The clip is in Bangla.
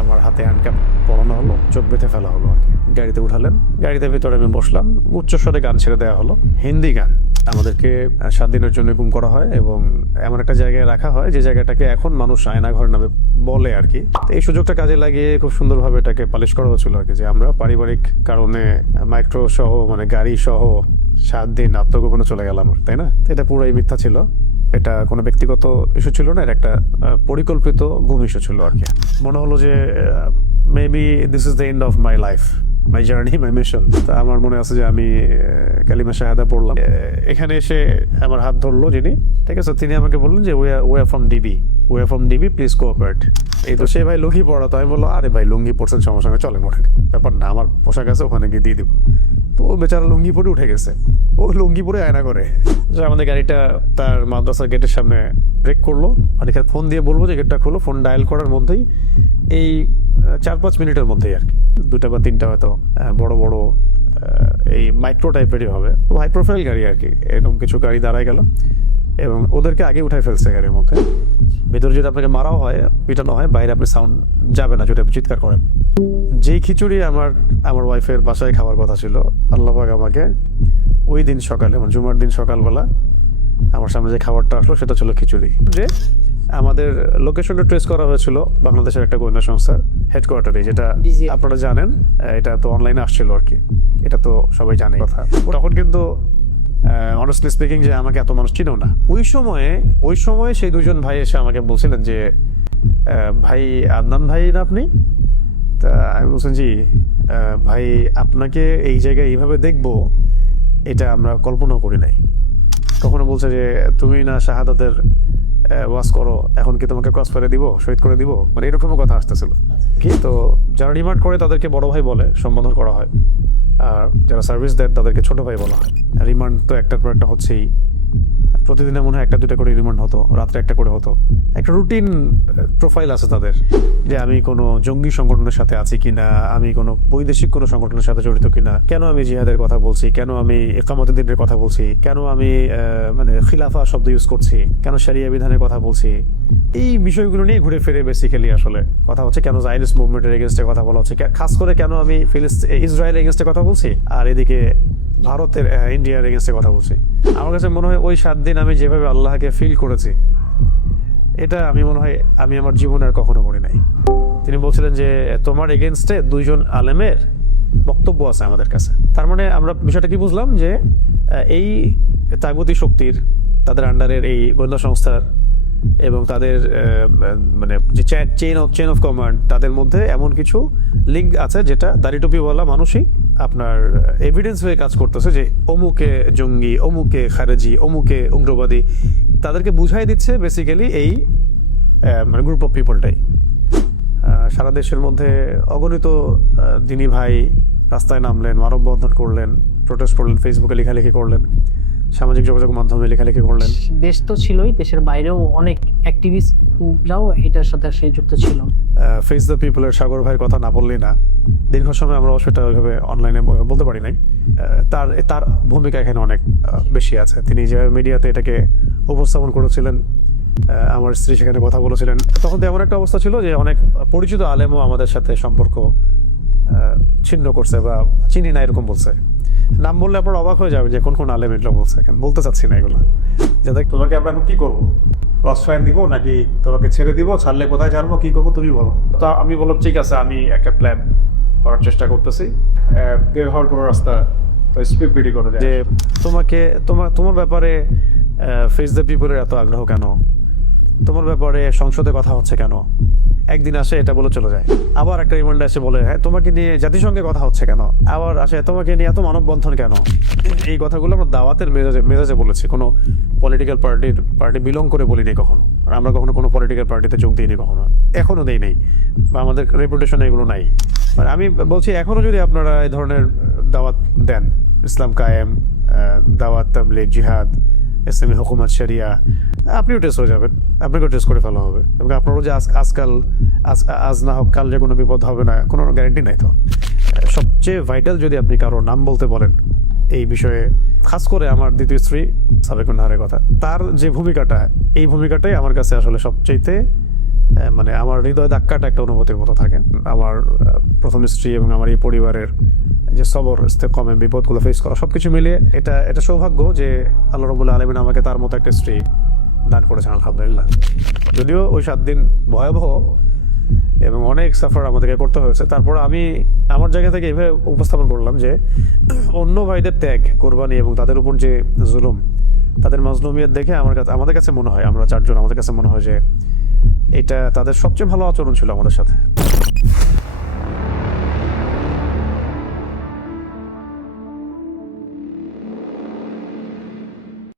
আমার হাতে হ্যান্ডক্যাপ পরানো হলো, চোখ বেঁধে ফেলা হলো আর কি। গাড়িতে উঠালেন, গাড়িতে ভিতরে আমি বসলাম, উচ্চস্বরে গান ছেড়ে দেওয়া হলো, হিন্দি গান। আমাদেরকে 7 দিনের জন্য গুম করা হয় এবং এমন একটা জায়গায় রাখা হয় যে জায়গাটাকে এখন মানুষ আয়নাঘর নামে বলে আর কি। তো এই সুযোগটা কাজে লাগিয়ে খুব সুন্দরভাবে এটাকে পালিশ করা হচ্ছিল আর কি, যে আমরা পারিবারিক কারণে মাইক্রো সহ মানে গাড়ি সহ 7 দিন আত্মগোপনে চলে গেলাম, তাই না? তো এটা পুরোই মিথ্যা ছিল, এটা কোনো ব্যক্তিগত ইস্যু ছিল না, এটা একটা পরিকল্পিত গুম ইস্যু ছিল আর কি। মনে হলো যে maybe this is the end of my life, my journey, my mission. তা আমার মনে আছে যে আমি কালিমা শাহাদা পড়লাম। এখানে এসে আমার হাত ধরলো যিনি, ঠিক আছে, তিনি আমাকে বললেন যে we are from DB, please cooperate. এই তো সে ভাই লুঙ্গি পড়া, তো আমি বললাম আরে ভাই লুঙ্গি পড়ছেন, সমস্যা নেই, চলেন ওঠেন, ব্যাপার না, আমার পোশাক আছে, ওখানে গিয়ে দিয়ে দিব। তো ও বেচারা লুঙ্গি পরে উঠে গেছে, ও লুঙ্গি পরে আয়না করে। যে আমাদের গাড়িটা তার মাদ্রাসার গেটের সামনে ব্রেক করলো, আর এখানে ফোন দিয়ে বলবো যে গেটটা খোলো, ফোন ডায়াল করার মধ্যেই এই 4-5 মিনিটের মধ্যেই আর কি, 2টা বা 3টা হয়তো বড় বড় এই মাইক্রো টাইপেরই হবে, হাই প্রোফাইল গাড়ি আর কি, এরকম কিছু গাড়ি দাঁড়ায় গেল এবং ওদেরকে আগে উঠাই ফেলছে গাড়ির মধ্যে। ভেতরে যদি আপনাকে মারাও হয়, পিটানো হয়, বাইরে আপনি সাউন্ড যাবে না যদি আপনি চিৎকার করেন। যেই খিচুড়ি আমার ওয়াইফের বাসায় খাওয়ার কথা ছিল, আল্লাহ পাক আমাকে ওই দিন সকালে, মানে জুমার দিন সকালবেলা আমার সামনে যে খাবারটা আসলো সেটা ছিল খিচুড়ি। যে আমাদের লোকেশনটা ট্রেস করা হয়েছিল বাংলাদেশের একটা গোয়েন্দা সংস্থার হেডকোয়ার্টারে, যেটা আপনারা জানেন, এটা তো অনলাইনে আসছিল আর কি, এটা তো সবাই জানে কথা। তখন কিন্তু অনেস্টলি স্পিকিং যে আমাকে এত মানুষ চিনেও না। ওই সময়ে সেই দুজন ভাই এসে আমাকে বলছিলেন যে ভাই আদনান ভাই না আপনি? তা আমি বলছেন জি ভাই, আপনাকে এই জায়গায় এইভাবে দেখবো এটা আমরা কল্পনাও করি নাই। কখনো বলছে যে তুমি না শাহাদাতের ওয়াজ করো, এখন কি তোমাকে ক্রস ফায়ারে দিব, শহীদ করে দিব, মানে এরকমও কথা আসতেছিল কি। তো যারা রিমান্ড করে তাদেরকে বড় ভাই বলে সম্বোধন করা হয়, আর যারা সার্ভিস দেয় তাদেরকে ছোট ভাই বলা হয়। রিমান্ড তো একটার পর একটা হচ্ছেই, প্রতিদিনে মনে হয় 1-2টা করে রিমান্ড হতো, রাত্রে 1টা করে হতো। একটা রুটিন প্রোফাইল আছে তাদের, যে আমি কোনো জঙ্গি সংগঠনের সাথে আছি কিনা, আমি কোনো বৈদেশিক কোনো সংগঠনের সাথে জড়িত কিনা, কেন আমি জিহাদের কথা বলছি, কেন আমি ইকামতের দিনের কথা বলছি, কেন আমি মানে খিলাফা শব্দ ইউজ করছি, কেন শরিয়া বিধানের কথা বলছি, এই বিষয়গুলো নিয়ে ঘুরে ফিরে বেসিক্যালি আসলে কথা হচ্ছে। কেন জায়নিস্ট মুভমেন্টের এগেনস্টে কথা বলা হচ্ছে, খাস করে কেন আমি ইসরায়েলের এগেনস্টে কথা বলছি, আর এদিকে ভারতের ইন্ডিয়ার এগেনস্টে কথা বলছি। আমার কাছে মনে হয় ওই 7 দিন আমি যেভাবে আল্লাহকে ফিল করেছি, এটা আমি মনে হয় আমি আমার জীবনে আর কখনো করি নাই। তিনি বলছিলেন যে তোমার এগেনস্টে 2 জন আলেমের বক্তব্য আছে আমাদের কাছে। তার মানে আমরা বিষয়টা কি বুঝলাম, যে এই তাগুতি শক্তির, তাদের আন্ডারের এই গোয়েন্দা সংস্থার এবং তাদের মানে যে চেইন অফ কমান্ড, তাদের মধ্যে এমন কিছু লিঙ্ক আছে যেটা দাড়ি টুপিওয়ালা মানুষই আপনার এভিডেন্স হয়ে কাজ করতেছে, যে অমুকে জঙ্গি, অমুকে খারেজি, অমুকে উগ্রবাদী, তাদেরকে বুঝাই দিচ্ছে বেসিক্যালি এই মানে গ্রুপ অফ পিপলটাই। সারা দেশের মধ্যে অগণিত দিনী ভাই রাস্তায় নামলেন, মানববন্ধন করলেন, প্রোটেস্ট করলেন, ফেসবুকে লেখালেখি করলেন, সামাজিক যোগাযোগ মাধ্যমে লেখালেখি করলেন। দেশ তো ছিলই, দেশের বাইরেও অনেক অ্যাক্টিভিস্টরাও এটার সাথে যুক্ত ছিল। ফেস দ্য পিপলের সাগর ভাইয়ের কথা না বললেই না। দীর্ঘ সময় আমরা সেটা ওইভাবে অনলাইনে বলতে পারি নাই। তার ভূমিকা এখানে অনেক বেশি আছে। তিনি যেভাবে মিডিয়াতে এটাকে উপস্থাপন করেছিলেন, আমার স্ত্রী সেখানে কথা বলেছিলেন, তখন এমন একটা অবস্থা ছিল যে অনেক পরিচিত আলেমও আমাদের সাথে সম্পর্ক ছিন্ন করছে বা চিনি না এরকম বলছে। নাম বললে আপনার অবাক হয়ে যাবে যে কোন কোন আলেম এগুলো বলছে, বলতে চাচ্ছি না এগুলো। যাদের তোমাকে আমরা এখন কি করবো, ক্রস ফায়ার দিব নাকি তোমাকে ছেড়ে দিব, ছাড়লে কোথায় ছাড়বো, কি করবো তুমি বলো। তো আমি বললাম ঠিক আছে, আমি একটা প্ল্যান করার চেষ্টা করতেছি, বের হওয়ার কোনো রাস্তা স্পিড বিডি করে যে তোমার ব্যাপারে ফেস দ্য পিপলের এত আগ্রহ কেন, তোমার ব্যাপারে সংসদে কথা হচ্ছে কেন, একদিন আসে এটা বলে চলে যায়, আবার একটা রিমান্ডে এসে বলে হ্যাঁ তোমাকে নিয়ে জাতিসংঘে কথা হচ্ছে কেন, আবার আসে তোমাকে নিয়ে এত মানববন্ধন কেন। এই কথাগুলো আমরা দাওয়াতের মেজাজে বলেছি, কোনো পলিটিক্যাল পার্টি বিলং করে বলিনি কখনো, আর আমরা কখনো কোনো পলিটিক্যাল পার্টিতে যোগ দিইনি কখনো, এখনো দেই নেই, বা আমাদের রেপুটেশনে এগুলো নাই। মানে আমি বলছি এখনো যদি আপনারা এই ধরনের দাওয়াত দেন, ইসলাম কায়েম, দাওয়াত তাবলীগ, জিহাদ, ইসলামী হুকুমত, শরিয়া, আপনিও টেস্ট হয়ে যাবেন, আপনাকেও টেস্ট করে ফেলা হবে, এবং আপনারও যে আজ না হোক কাল যে কোনো বিপদ হবে না কোনো গ্যারান্টি নাই। তো সবচেয়ে ভাইটাল যদি আপনি কারো নাম বলতে বলেন এই বিষয়ে, খাস করে আমার দ্বিতীয় স্ত্রী সাবেকুন নাহারের কথা, তার যে ভূমিকাটা, এই ভূমিকাটাই আমার কাছে আসলে সবচেয়ে মানে আমার হৃদয় ধাক্কাটা একটা অনুভূতির মতো থাকে। আমার প্রথম স্ত্রী এবং আমার এই পরিবারের যে সবর ইস্তেকমে বিপদগুলো ফেস করা সবকিছু মিলিয়ে এটা সৌভাগ্য যে আল্লাহ রাব্বুল আলামিন আমাকে তার মতো একটা স্ত্রী দান করেছেন, আলহামদুলিল্লাহ। যদিও ওই 7 দিন ভয়াবহ এবং অনেক সাফার আমাদেরকে করতে হয়েছে, তারপর আমি আমার জায়গা থেকে এভাবে উপস্থাপন করলাম যে অন্য ভাইদের ত্যাগ, কোরবানি এবং তাদের উপর যে জুলুম, তাদের মাজলুমিয়ত দেখে আমাদের কাছে মনে হয়, আমরা 4 জন, আমাদের কাছে মনে হয় যে এটা তাদের সবচেয়ে ভালো আচরণ ছিল আমাদের সাথে।